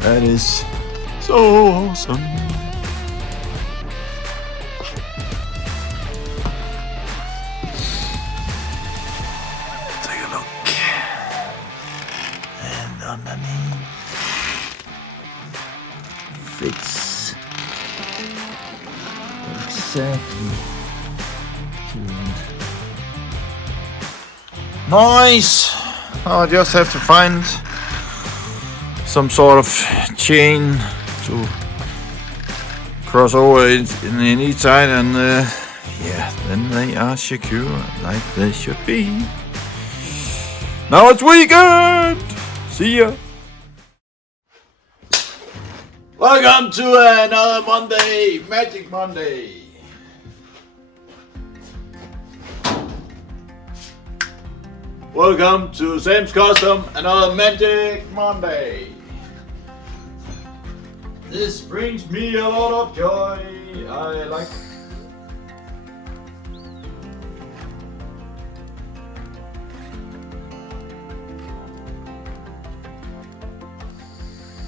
That is so awesome. Take a look. And underneath. Fits exactly tuned. Nice! I just have to find some sort of chain to cross over in each side, and yeah, then they are secure like they should be. Now it's weekend! See ya! Welcome to another Monday, Magic Monday. Welcome to Sam's Custom, another Magic Monday. This brings me a lot of joy. I like.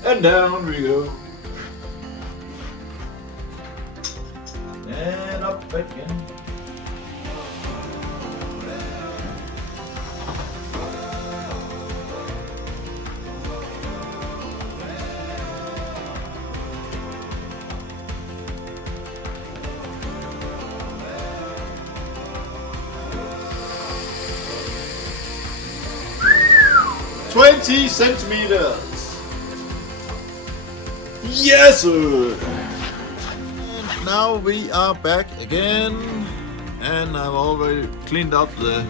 And down we go. And up again. $20 centimeters. Yes, sir. And now we are back again, and I've already cleaned up the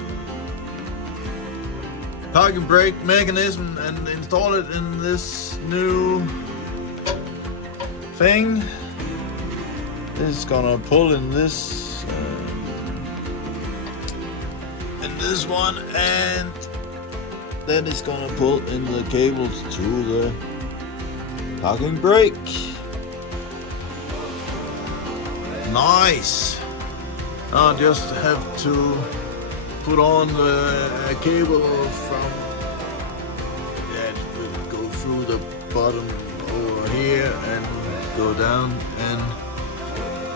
parking brake mechanism and installed it in this new thing. This is gonna pull in this one, and then it's gonna pull in the cables to the parking brake. Nice! I just have to put on the cable from that will go through the bottom over here and go down and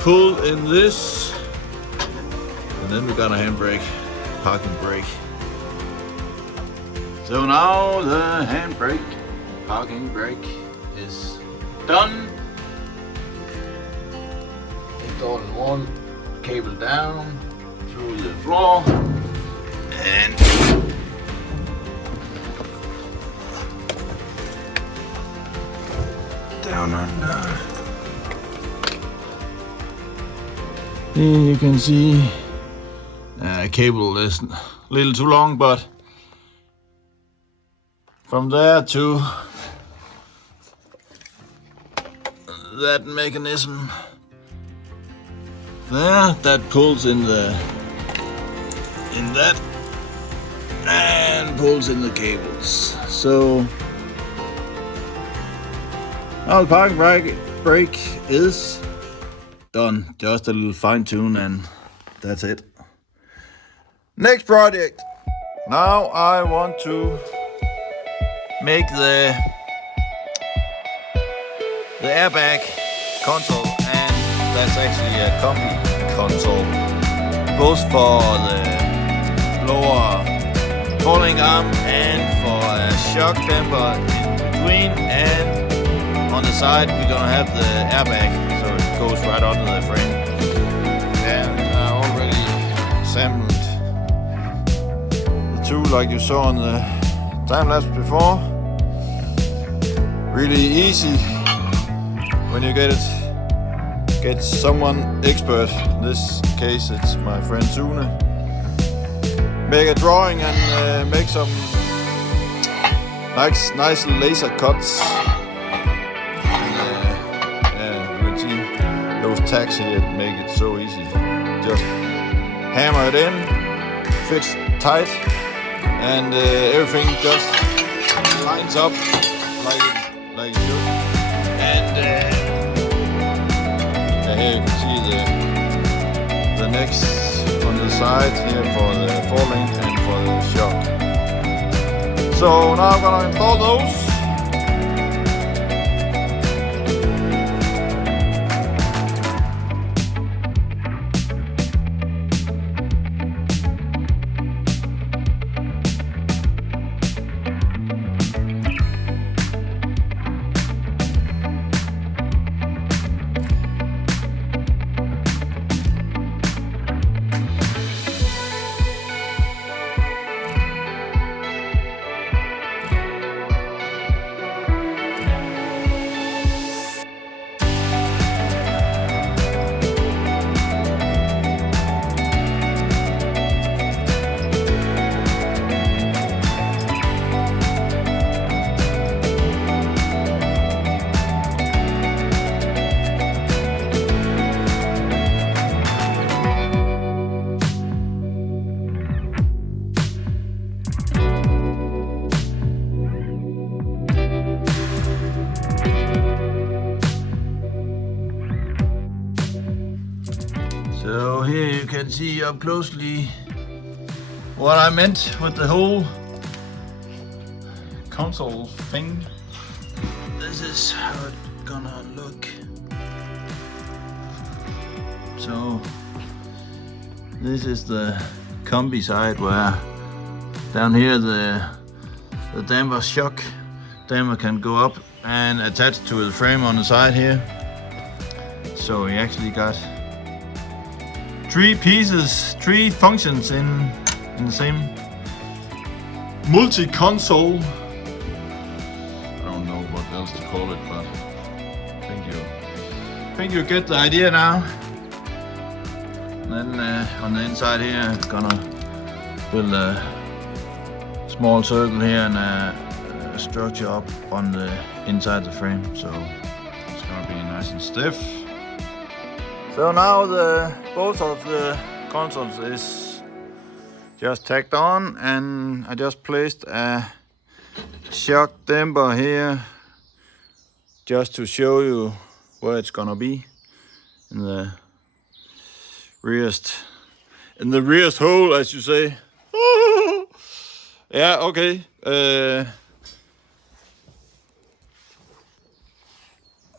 pull in this, and then we got a handbrake, parking brake. So now the handbrake, parking brake is done. Installed one cable down through the floor and down under. Here you can see cable is a little too long, but from there to that mechanism there, that pulls in that and pulls in the cables. So now the parking brake is done. Just a little fine tune and that's it. Next project. Now I want to make the airbag console, and that's actually a combi console, both for the lower falling arm and for a shock damper in between, and on the side we're gonna have the airbag so it goes right under the frame. And I already assembled the two like you saw on the time lapse before. Really easy when you get someone expert. In this case it's my friend Sune. Make a drawing and make some nice laser cuts. And you can see those tags here make it so easy. Just hammer it in, fits tight, and everything just lines up like it should. And here you can see the necks on the side here for the falling and for the shock. So now I'm gonna install those here you can see up closely what I meant with the whole console thing. This is how it's gonna look. So this is the combi side, where down here the damper shock damper can go up and attach to the frame on the side here. So we actually got 3 pieces, 3 functions in the same multi-console. I don't know what else to call it, but I think you get the idea now. And then on the inside here, it's gonna build a small circle here and a structure up on the inside the frame, so it's gonna be nice and stiff. So now both of the consoles is just tacked on, and I just placed a shock damper here just to show you where it's gonna be in the rearest hole, as you say. Yeah, okay.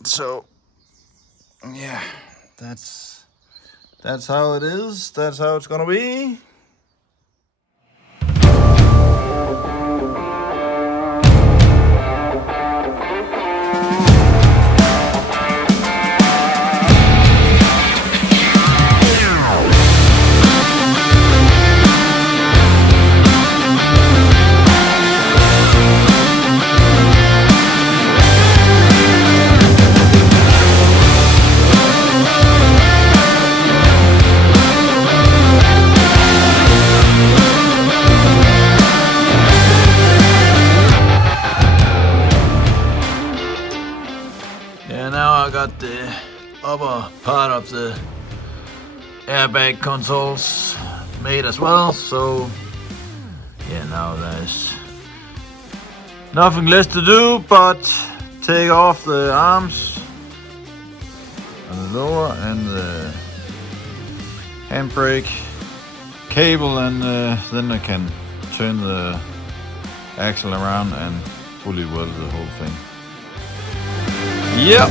So yeah, that's how it is. That's how it's gonna be. Now I got the upper part of the airbag consoles made as well, so yeah, now there's nothing less to do but take off the arms on the lower and the handbrake cable, and then I can turn the axle around and fully weld the whole thing. Yep.